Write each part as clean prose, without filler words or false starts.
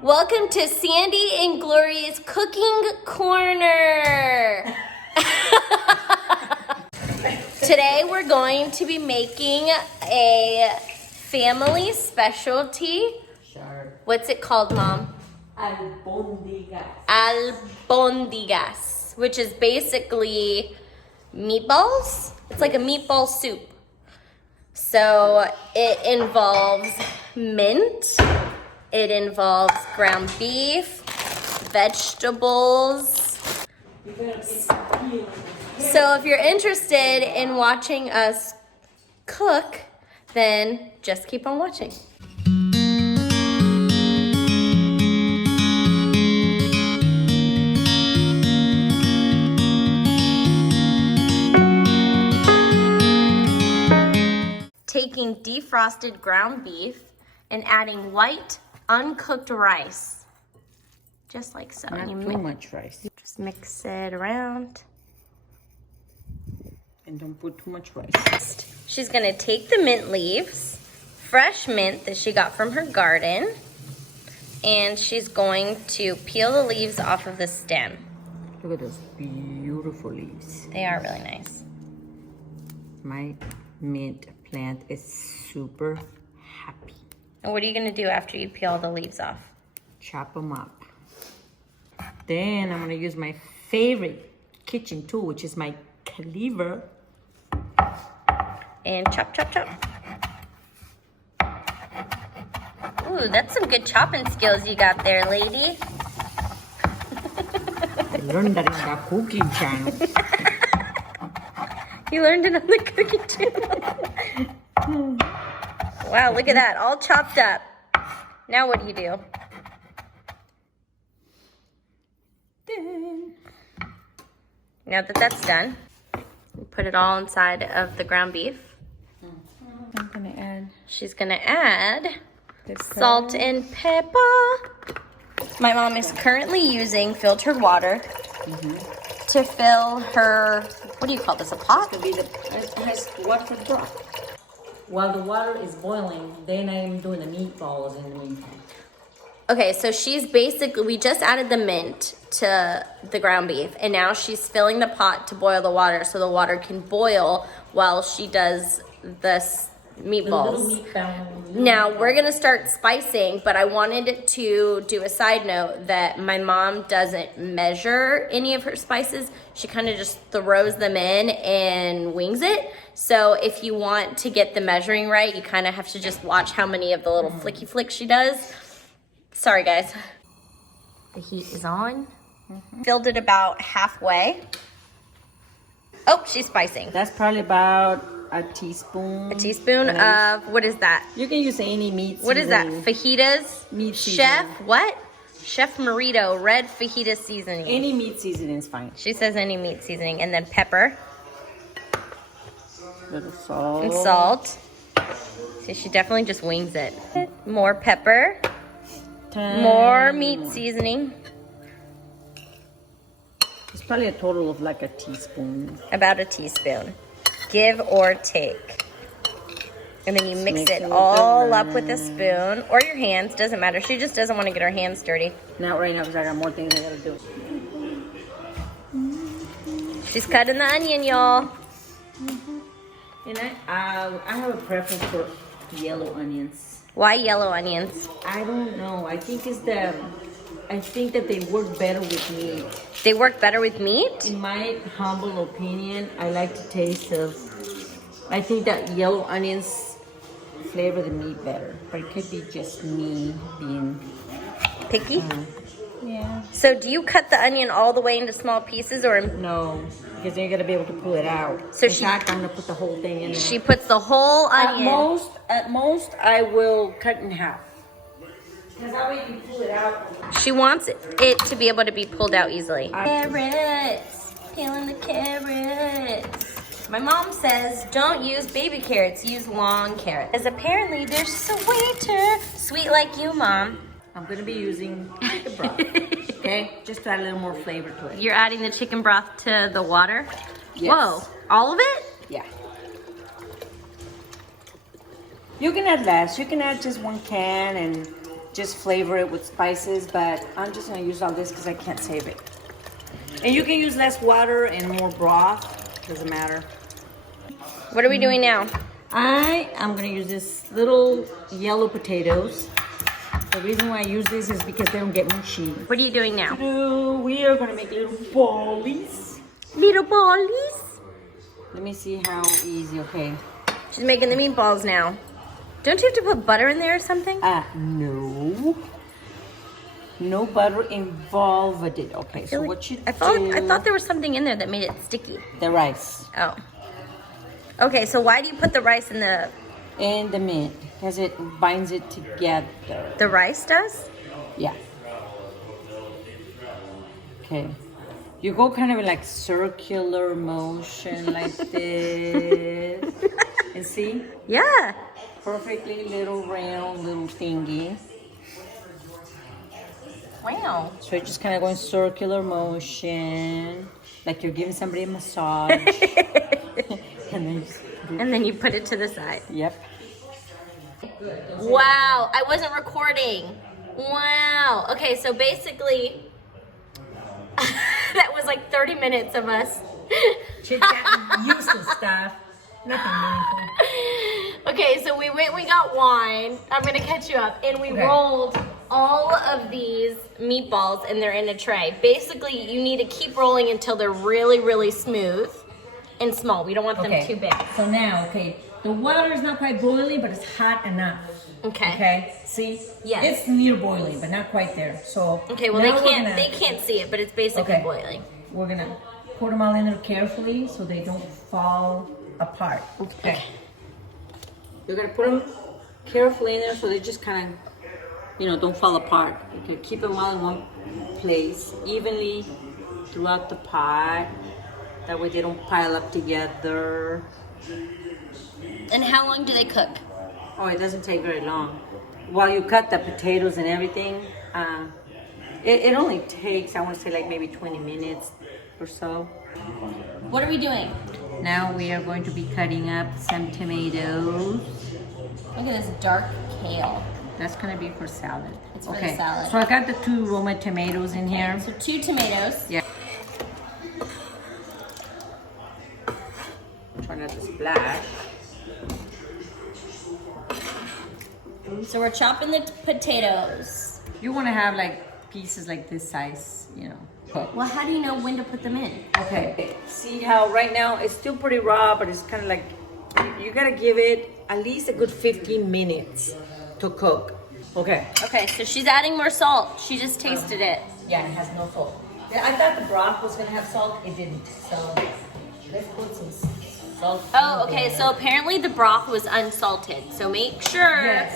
Welcome to Sandy and Glory's Cooking Corner. Today we're going to be making a family specialty. Sure. What's it called, Mom? Albondigas. Albondigas, which is basically meatballs. It's like a meatball soup. So it involves mint. It involves ground beef, vegetables. So if you're interested in watching us cook, then just keep on watching. Taking defrosted ground beef and adding white uncooked rice, just like so. Not too much rice. Just mix it around. And don't put too much rice. She's gonna take the mint leaves, fresh mint that she got from her garden, and she's going to peel the leaves off of the stem. Look at those beautiful leaves. They are really nice. My mint plant is super happy. And what are you gonna do after you peel the leaves off? Chop them up. Then I'm gonna use my favorite kitchen tool, which is my cleaver. And chop, chop, chop. Ooh, that's some good chopping skills you got there, lady. I learned that in the cooking channel. You learned it on the cooking channel. Wow, look at that, all chopped up. Now what do you do? Now that that's done, we put it all inside of the ground beef. I'm gonna add. She's gonna add salt and pepper. My mom is currently using filtered water to fill her, what do you call this, a pot? It has water drop. While the water is boiling, then I'm doing the meatballs in the meantime. Okay, so she's basically, we just added the mint to the ground beef, and now she's filling the pot to boil the water so the water can boil while she does this meatballs. Now we're gonna start spicing, but I wanted to do a side note that my mom doesn't measure any of her spices. She kind of just throws them in and wings it. So if you want to get the measuring right, you kind of have to just watch how many of the little flicky flicks she does. Sorry guys. The heat is on. Filled it about halfway. Oh, she's spicing. That's probably about a teaspoon. A teaspoon of, what is that? You can use any meat seasoning. What is that? Fajitas? Meat seasoning. Chef, what? Chef Marito, red fajita seasoning. Any meat seasoning is fine. She says any meat seasoning. And then pepper. Little salt. And salt. So she definitely just wings it. More pepper. More meat seasoning. It's probably a total of like a teaspoon. About a teaspoon. Give or take. And then you mix it all up with a spoon or your hands, doesn't matter. She just doesn't want to get her hands dirty. Not right now because I got more things I gotta do. She's cutting the onion, y'all. And I have a preference for yellow onions. Why yellow onions? I don't know. I think that they work better with meat. They work better with meat? In my humble opinion, I like the taste of. I think that yellow onions flavor the meat better, but it could be just me being Picky? Yeah. So do you cut the onion all the way into small pieces or? No, because then you gotta be able to pull it out. So in fact, I'm gonna put the whole thing in there. She puts the whole onion. At most, I will cut in half. Because that way you can pull it out. She wants it to be able to be pulled out easily. Carrots, peeling the carrots. My mom says don't use baby carrots, use long carrots. As apparently they're sweeter. Sweet like you, Mom. I'm gonna be using chicken broth, okay? Just to add a little more flavor to it. You're adding the chicken broth to the water? Yes. Whoa, all of it? Yeah. You can add less. You can add just 1 can and just flavor it with spices, but I'm just gonna use all this because I can't save it. And you can use less water and more broth, doesn't matter. What are we doing now? I am gonna use this little yellow potatoes. The reason why I use this is because they don't get mushy. What are you doing now? We are gonna make little ballies. Little ballies. Let me see how easy, okay. She's making the meatballs now. Don't you have to put butter in there or something? No. No butter involved. Okay, so what you do... I thought there was something in there that made it sticky. The rice. Oh. Okay, so why do you put the rice in the... And the mint, because it binds it together. The rice does? Yeah. Okay. You go kind of like circular motion like this. And see? Yeah. Perfectly little round little thingy. Wow. So you're just kind of going circular motion, like you're giving somebody a massage. And then you put it to the side. Yep. Wow, I wasn't recording. Wow. Okay, so basically, that was like 30 minutes of us. Chit-chatting, useless stuff. Nothing meaningful. Okay, so we got wine. I'm gonna catch you up. And we rolled all of these meatballs and they're in a tray. Basically, you need to keep rolling until they're really, really smooth and small. We don't want them too big. So now, the water is not quite boiling, but it's hot enough. Okay. See? Yes. It's near boiling, but not quite there. So okay, well they can't see it, but it's basically boiling. We're gonna pour them all in there carefully so they don't fall apart. Okay. You're gonna put them carefully in there so they just kind of, don't fall apart. Okay, keep them all in one place evenly throughout the pot. That way they don't pile up together. And how long do they cook? Oh, it doesn't take very long. While you cut the potatoes and everything, it only takes, I want to say like maybe 20 minutes or so. What are we doing? Now we are going to be cutting up some tomatoes. Look at this dark kale. That's going to be for salad. It's for the salad. So I got the 2 Roma tomatoes in here. So 2 tomatoes. Yeah. Try not to splash. So we're chopping the potatoes. You want to have like pieces like this size, cooked. Well, how do you know when to put them in? Okay. See how right now it's still pretty raw, but it's kind of like, you got to give it at least a good 15 minutes to cook. Okay. Okay, so she's adding more salt. She just tasted it. Yeah, it has no salt. I thought the broth was going to have salt. It didn't. So let's put some salt. Oh, okay. So apparently the broth was unsalted. So make sure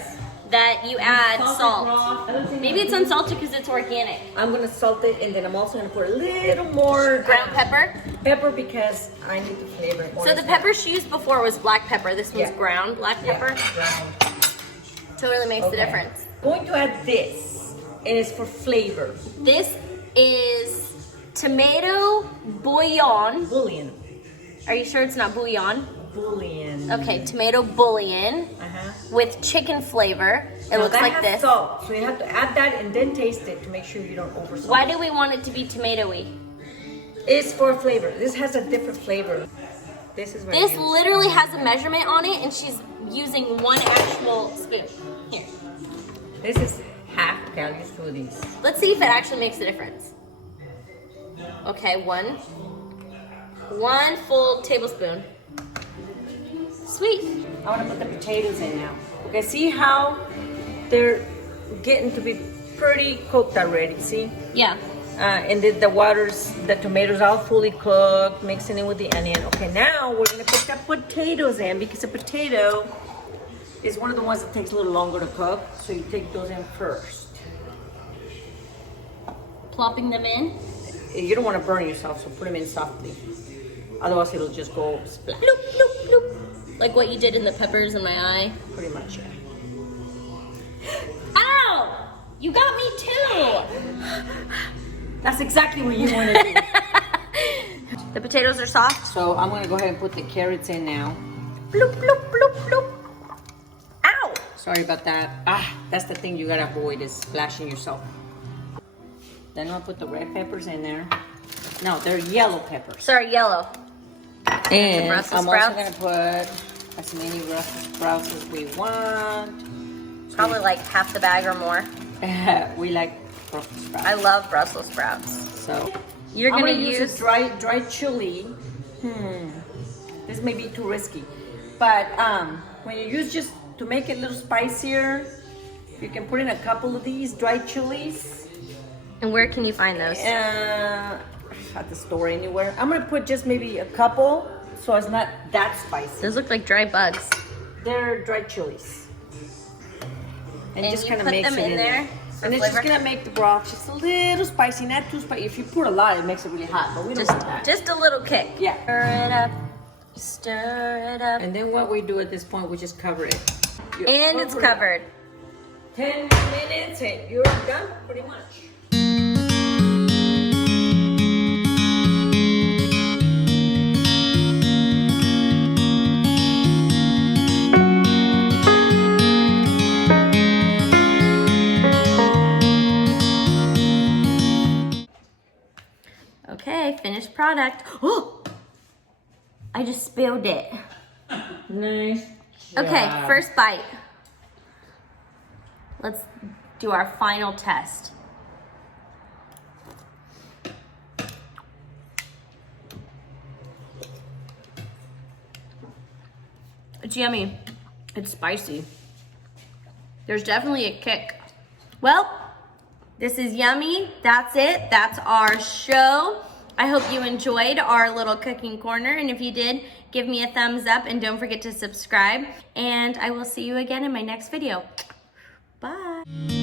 that you add salt. Maybe it's unsalted because it's organic. I'm going to salt it, and then I'm also going to put a little more ground pepper. Pepper because I need the flavor more. So the pepper she used before was black pepper. This one's ground black pepper. Ground. Totally makes the difference. Going to add this, and it's for flavor. This is tomato bouillon. Bouillon. Are you sure it's not bouillon? Bouillon. Okay, tomato bouillon with chicken flavor. It looks like this. Salt, so you have to add that and then taste it to make sure you don't oversalt. Why do we want it to be tomatoey? It's for flavor. This has a different flavor. This literally has a measurement on it, and she's using 1 actual spoon. Here. This is half Cali smoothies. Let's see if it actually makes a difference. Okay, one full tablespoon. Sweet. I want to put the potatoes in now. Okay, see how they're getting to be pretty cooked already, see? Yeah. And then the tomatoes all fully cooked, mixing it with the onion. Okay, now we're gonna put the potatoes in because a potato is one of the ones that takes a little longer to cook. So you take those in first. Plopping them in? You don't want to burn yourself, so put them in softly. Otherwise it'll just go splash. Bloop, bloop, bloop. Like what you did in the peppers in my eye? Pretty much, yeah. Ow! You got me too! That's exactly what you want to do. The potatoes are soft. So I'm going to go ahead and put the carrots in now. Bloop, bloop, bloop, bloop. Ow! So Sorry about that. Ah, that's the thing you gotta avoid is splashing yourself. Then I'll put the red peppers in there. No, they're yellow peppers. Sorry, yellow. And Brussels I'm sprouts? also gonna put as many Brussels sprouts as we want. Probably like half the bag or more. We like Brussels sprouts. I love Brussels sprouts. So You're I'm gonna use use dry chili. This may be too risky, but when you use just to make it a little spicier, you can put in a couple of these dried chilies. And where can you find those? At the store, anywhere. I'm gonna put just maybe a couple, so it's not that spicy. Those look like dry bugs. They're dried chilies, and just you kind of put mix them it in there for and it's just flavor? gonna make the broth just a little spicy, not too spicy. If you put a lot, it makes it really hot, but we don't want that. Just a little kick. Yeah. Stir it up. Stir it up. And then what we do at this point, we just cover it. And it's covered. 10 minutes and you're done, pretty much. Okay, finished product. Oh! I just spilled it. Nice. Okay, first bite. Let's do our final test. It's yummy. It's spicy. There's definitely a kick. Well, this is yummy. That's it. That's our show. I hope you enjoyed our little cooking corner. And if you did, give me a thumbs up and don't forget to subscribe. And I will see you again in my next video. Bye.